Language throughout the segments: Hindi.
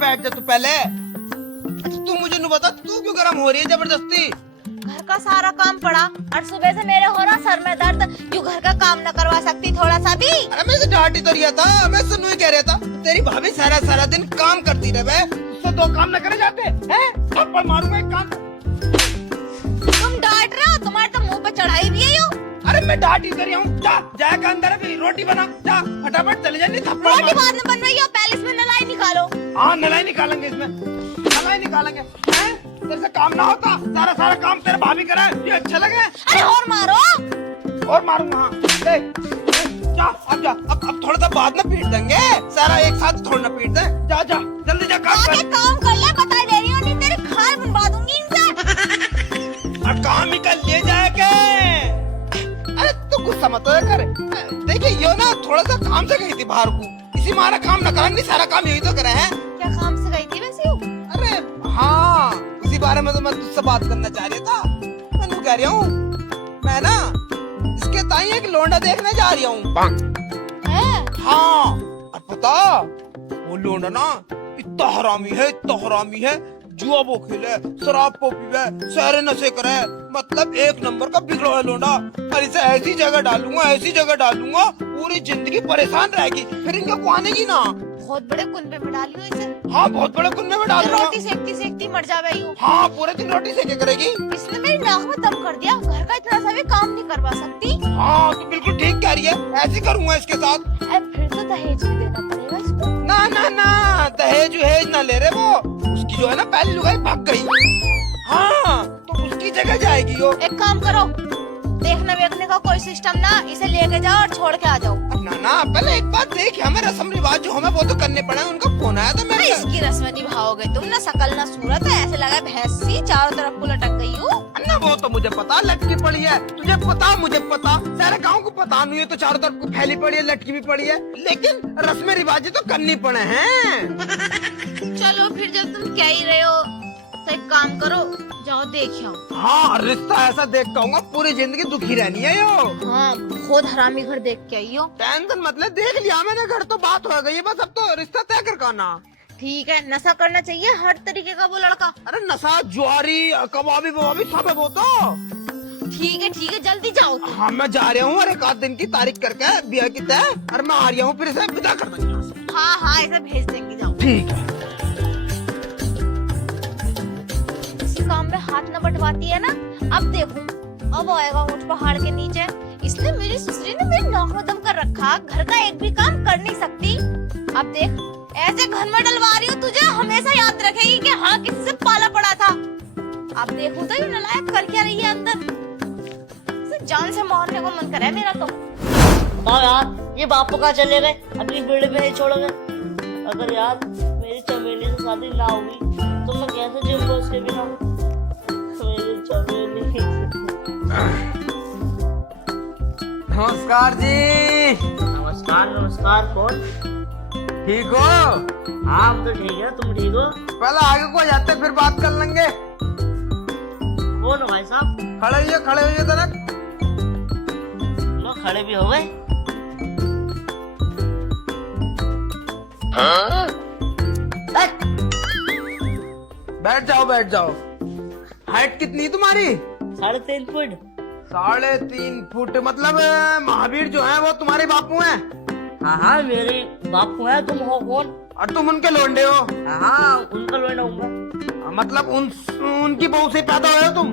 बैठ जा तू पहले। तू मुझे नहीं बता तू क्यों गरम हो रही है जबरदस्ती? घर का सारा काम पड़ा और सुबह से मेरे हो रहा सर में दर्द, क्यों घर का काम न करवा सकती थोड़ा सा भी? अरे मैं तो डांट ही तो रिया था, मैं सुनू ही कह रहा था। तेरी भाभी सारा सारा दिन काम करती रहे, उससे दो काम न करे जाते हैं? थप्पड़ मारूंगा एक काम। तुम डांट रहे हो, तुम्हारे तो मुंह पे चढ़ाई भी है यूं। अरे मैं डांट ही कर रहा हूँ। जा जाकर अंदर अभी रोटी बना, जा फटाफट चले जाए। थप्पड़ रोटी बाद में बन रही हो, पहले इसमें नलाई निकालो। हाँ नलाई निकालेंगे, इसमें नलाई निकालेंगे। तेरे से काम ना होता, सारा सारा काम तेरे भाभी करे, ये अच्छा लगे? अरे और मारो। और मारूंगा। हाँ जा अब जा, अब थोड़ा सा बाद में पीट देंगे, सारा एक साथ थोड़ा ना पीट दे। जा जा जल्दी जा, काम कर। काम कर ले, बता दे रही हूँ, नहीं तेरी खाल बनवा दूंगी इनसे। और काम ही कर ले जाएगा। अरे तू गुस्सा मत हो कर। देखिए यो ना थोड़ा सा काम से गई थी बाहर को, इसी मारा काम न करेंगे, सारा काम यही तो करे हैं। क्या काम से गई थी वैसे? अरे हाँ, इसी बारे में तो मैं तुझसे बात करना चाह रहा था। मैं यूँ कह रहा हूँ, मैं ना इसके ताई एक लोंडा देखने जा रही हूँ। हाँ, और पता वो लोंडा ना इतना हरामी है, जुआ वो खेले, शराब को पीवे, सारे नशे करे, मतलब एक नंबर का बिगड़ा है लोंडा। और इसे ऐसी जगह डालूंगा पूरी जिंदगी परेशान रहेगी, फिर इनका को आनेगी ना। बहुत बड़े कुनबे में डाली हो इसे। हाँ बहुत बड़े कुंडे में डाल दूंगा। रोटी सेकती मर जावे यूं। हाँ पूरे दिन रोटी सेके करेगी। इसने मेरी नाक में दम कर दिया, घर का इतना सा भी काम नहीं करवा सकती। हाँ तो बिल्कुल ठीक कह रही है, ऐसे करूंगा इसके साथ। अब फिर तो दहेज भी देना पड़ेगा इसको। ना दहेज ना ले रहे वो, उसकी जो है ना पहली लुगाई भाग गई। हाँ तो उसकी जगह जाएगी वो। एक काम करो, देखने वेखने का कोई सिस्टम ना, इसे लेके जाओ और छोड़ के आ जाओ। ना पहले एक बात देख, हमें रस्म रिवाज जो हमें वो तो करने पड़े। उनका फोन आया तो मैं इसकी रस्में निभाओगे तुम, ना शकल ना सूरत है, ऐसे लगा भैंस सी चारों तरफ को लटक गई हूँ। अन्ना वो तो मुझे पता लटकी पड़ी है, तुझे पता मुझे पता, सारे गांव को पता नहीं है तो चारों तरफ को फैली पड़ी है, लटकी भी पड़ी है, लेकिन रस्में रिवाज तो करनी पड़े हैं। चलो फिर जब तुम कह ही रहे हो तो एक काम करो, जाओ देख आओ। हाँ रिश्ता ऐसा देख के आऊंगा, पूरी जिंदगी दुखी रहनी है यो। हाँ बहुत हरामी घर देख के आई हो। टेंशन मतलब देख लिया मैंने, घर तो बात हो गई है, बस अब तो रिश्ता तय कर करना। ठीक है, नशा करना चाहिए हर तरीके का वो लड़का। अरे नशा जुआरी कबाबी बबाबी सब है वो तो। ठीक है जल्दी जाओ तुम। हाँ मैं जा रहा हूँ, और एक आध दिन की तारीख करके ब्याह की तय, और मैं आ रहा हूँ, फिर इसे विदा कर देंगे यहाँ से। हाँ ऐसे भेज देंगे, जाओ। ठीक है। काम में हाथ न बटवाती है ना, अब देखो अब आएगा ऊंट पहाड़ के नीचे। इसने मेरी ससुरी ने मेरी नाक में दम कर रखा, घर का एक भी काम कर नहीं सकती। अब देख ऐसे घर में डलवा रही हूँ, तुझे हमेशा याद रखेगी कि हाँ किसी से पाला पड़ा था। अब देखो तो ये नालायक कर क्या रही है अंदर, इसे जान से मारने को मन कर है मेरा तो। बताओ यार, ये बापू कहाँ चले गए, अपनी बीड़ी में ही छोड़ गए। अगर यार मेरी चमेली से शादी ना हुई तो मैं कैसे जीऊंगा उसके बिना। नमस्कार जी। नमस्कार कौन? ठीक हो? हाँ हम तो ठीक है, तुम ठीक हो? पहले आगे को जाते फिर बात कर लेंगे। कौन हो भाई साहब? खड़े हुए तना। लोग खड़े भी हो गए। बैठ जाओ। हाइट कितनी तुम्हारी? 3.5 फुट। 3.5 फुट मतलब महावीर जो है वो तुम्हारे बापू हैं? हाँ मेरे बापू है। तुम हो कौन? और तुम उनके लोंडे हो? हाँ उनका लोंडा हूँ। मतलब उनकी बहू से पैदा हुए हो तुम?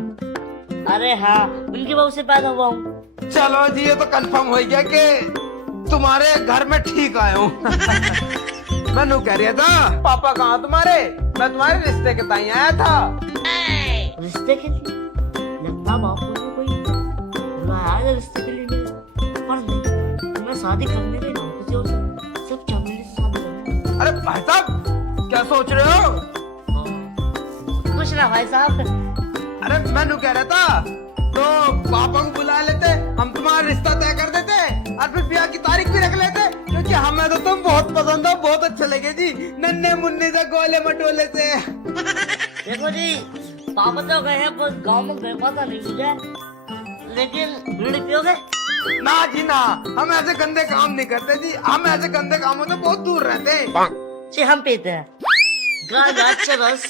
अरे हाँ उनकी बहू से पैदा हुआ हूँ। चलो जी ये तो कंफर्म हो गया कि तुम्हारे घर में ठीक आया हूँ। मैं नू कह रहा था पापा कहाँ तुम्हारे, मैं तुम्हारे रिश्ते के ताई आया था। रिश्ते के लिए? लगता बापू ने कोई बुलाया है रिश्ते के लिए मेरे, पर नहीं मैं शादी करने के नाम किसी और से, सब चमेली से शादी करना। अरे भाई साहब क्या सोच रहे हो? कुछ ना भाई साहब। अरे मैं नू कह रहा था तो पापा को बुला लेते, हम तुम्हारा रिश्ता तय कर देते और फिर ब्याह की तारीख भी रख लेते, क्योंकि हमें तो तुम बहुत पसंद हो, बहुत अच्छे लगे जी, नन्हे मुन्ने से गोले मटोले से। देखो जी पापा तो गए हैं, बस गांव में गए पता नहीं मुझे, लेकिन बीड़ी पियोगे? ना जी ना, हम ऐसे गंदे काम नहीं करते जी, हम ऐसे गंदे कामों से बहुत दूर रहते हैं। जी हम पीते हैं। गांजा चरस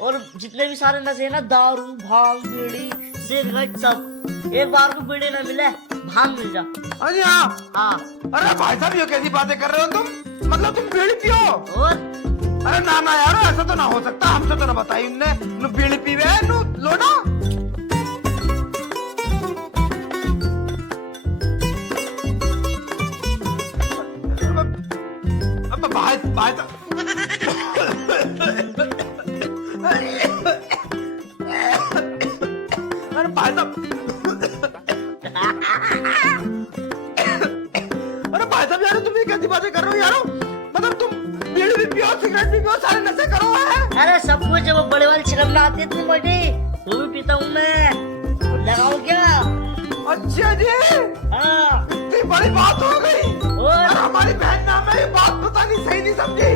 और जितने भी सारे नशे हैं ना, दारू भांग बीड़ी सिगरेट सब, एक बार को बीड़ी ना मिले भांग मिल जा। अरे हाँ। हाँ अरे भाई साहब ये कैसी बातें कर रहे हो तुम? मतलब तुम बीड़ी पियो? और अरे ना ना यार, ऐसा तो ना हो सकता, हमसे तो ना बताई उनने। नु बीड़ी पीवे नु लोडा। अब भाई भाई अरे भाई साहब, अरे भाई साहब यार तुम ये कैसी बातें कर रहे हो यारो? मतलब तुम बीड़ी भी पियो, सिगरेट भी पियो, सारे नशे करो है? अरे सब कुछ जब वो बड़े वाली चिलम आती है तुम बड़ी, वो भी पीता हूँ मैं, लगाओ क्या? अच्छा जी, हाँ इतनी बड़ी बात हो गई। और हमारी बहन नाम है, ये बात पता नहीं सही नहीं समझी।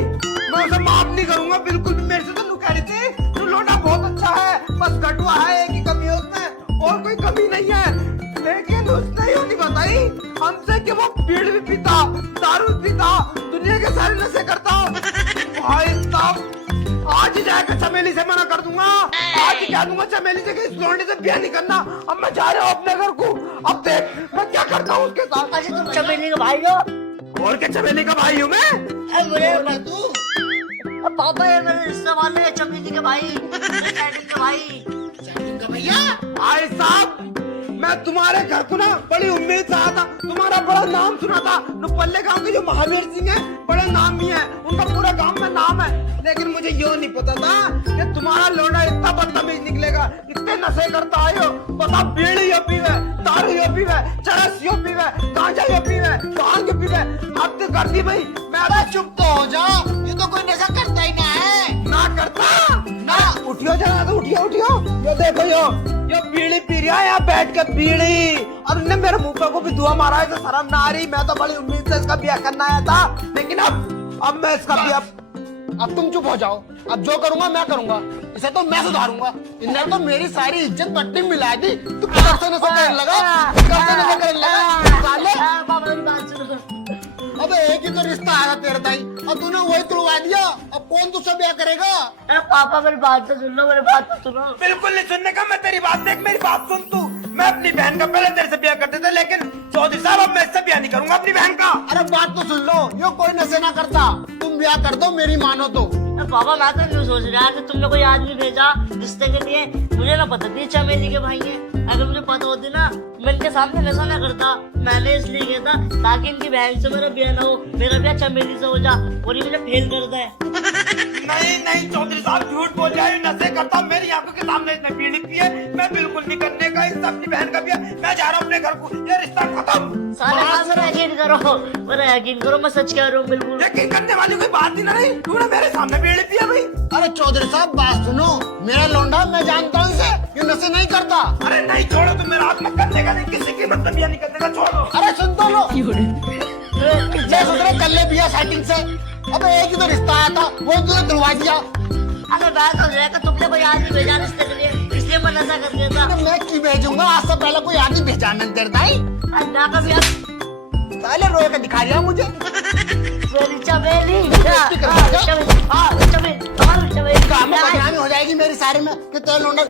मैं उसे माफ नहीं करूंगा बिल्कुल भी। मेरे से तो कह रही थी तू लोटा बहुत अच्छा है, बस गटुआ है, एक ही कमी है उसमें, और कोई कमी नहीं है। लेकिन उसने यूँ नहीं बताई हमसे कि वो बीड़ी भी पीता, दारू भी पीता, दुनिया के सारे नशे करता। भाई साहब आज ही जाकर चमेली से मना कर दूंगा, आज ही कह दूंगा चमेली से कि इस लौंडे से ब्याह नहीं करना। अब मैं जा रहा हूँ अपने घर को। अब देख मैं क्या करता हूँ उसके साथ। अच्छा तुम चमेली के भाई हो? और क्या चमेली का भाई हूँ मैं? अरे मुझे तू अब पापा है मेरे रिश्ते वाले, चमेली के भाई, सैटिंग के भाई, सैटिंग का भैया। भाई साहब मैं तुम्हारे घर को ना बड़ी उम्मीद से आया था, तुम्हारा बड़ा नाम सुना था। नुपल्ले गांव के जो महावीर सिंह है बड़े नाम भी है, उनका पूरा गांव में नाम है। लेकिन मुझे यो नहीं पता था कि तुम्हारा लौंडा इतना बदतमीज निकलेगा, इतने नशे करता है यो। बता बीड़ी यो पीवे, दारू यो पीवे, चरस यो पीवे, गांजा यो पीवे, भांग यो पीवे। अब तो कर दी भाई। मैं चुप तो हो जा, ये तो कोई नशा करता ही ना है। ना करता ना। उठियो जरा तो उठियो उठियो। यो देखो यो बीड़ी पी रहा है यहाँ बैठ के बीड़ी। और इन्हें मेरे मुंह पे को भी दुआ मारा है तो शर्म ना आ रही। मैं तो बड़ी उम्मीद से इसका ब्याह करना आया था, लेकिन अब मैं इसका ब्याह। अब तुम चुप हो जाओ। अब जो करूंगा मैं करूंगा, इसे तो मैं सुधारूंगा। इन्हें तो मेरी सारी इज्जत मट्टी में मिला दी। तू करने से करने लगा, करने से करने लगा साले। पापा मेरी बात सुनो। अबे एक ही तो रिश्ता आया तेरे ताई, अब तूने वही तुड़वा दिया। अब कौन तुझसे ब्याह करेगा? अरे पापा मेरी बात तो सुन लो, मेरी बात तो सुनो। बिल्कुल नहीं सुनने का। मैं तेरी बात देख, मेरी बात सुन तू। मैं अपनी बहन का पहले तेरे से ब्याह करते थे, लेकिन चौधरी साहब अब मैं इससे ब्याह नहीं करूंगा अपनी बहन का। अरे बात तो सुन लो, यो कोई नशे ना करता। तुम ब्याह कर दो, मेरी मानो तो। अरे पापा मैं तो क्यों सोच रहा कि तुमने कोई आदमी भेजा रिश्ते के लिए? मुझे ना पता थी चमेली के भाई है। अगर मुझे पता होती ना मैं इनके सामने नशा ना करता। मैंने इसलिए किया था ताकि इनकी बहन से मेरा ब्याह ना हो, मेरा ब्याह चमेली से हो जा, और ये मुझे फेल कर दे। नहीं नहीं चौधरी साहब झूठ बोल रहा है, नशे करता। मेरी आंखों के सामने इसने बीड़ी पी है। मैं बिल्कुल नहीं करने का इससे अपनी बहन का ब्याह। मैं जा रहा हूँ अपने घर को, ये रिश्ता खत्म। साले मेरा यकीन करो, मेरा यकीन करो, मैं सच कह रहा हूँ बिल्कुल। यकीन करने वाली कोई बात ही नहीं। तूने मेरे सामने बीड़ी पिया भाई। अरे चौधरी साहब बात सुनो, मेरा लौंडा मैं जानता हूँ इसे, ये नशे नहीं करता। अरे नहीं छोड़ो, तुम मेरा हाथ मत करने का, नहीं किसी की मतलब ब्याह नहीं करने का, छोड़ो। अरे सुन तो लो, मैं सोच रहा कर ले बिया सेटिंग से। अबे एक ही तो रिश्ता आया था, वो तूने तुड़वा दिया। अगर बात हो जाएगा तुमने कोई आदमी भेजा रिश्ते के लिए, इसलिए मैं नशा कर देता। अरे मैं क्यों भेजूंगा? आज से पहले कोई आदमी भेजा नहीं तेरे ताई। अल्लाह का ब्याह पहले रोए के दिखा रहा मुझे। मेरी चमेली, हाँ, चमेली, हाँ चमेली, हमारी चमेली काम में बदनामी हो जाएगी मेरी सारे में कि तेरे लौंडा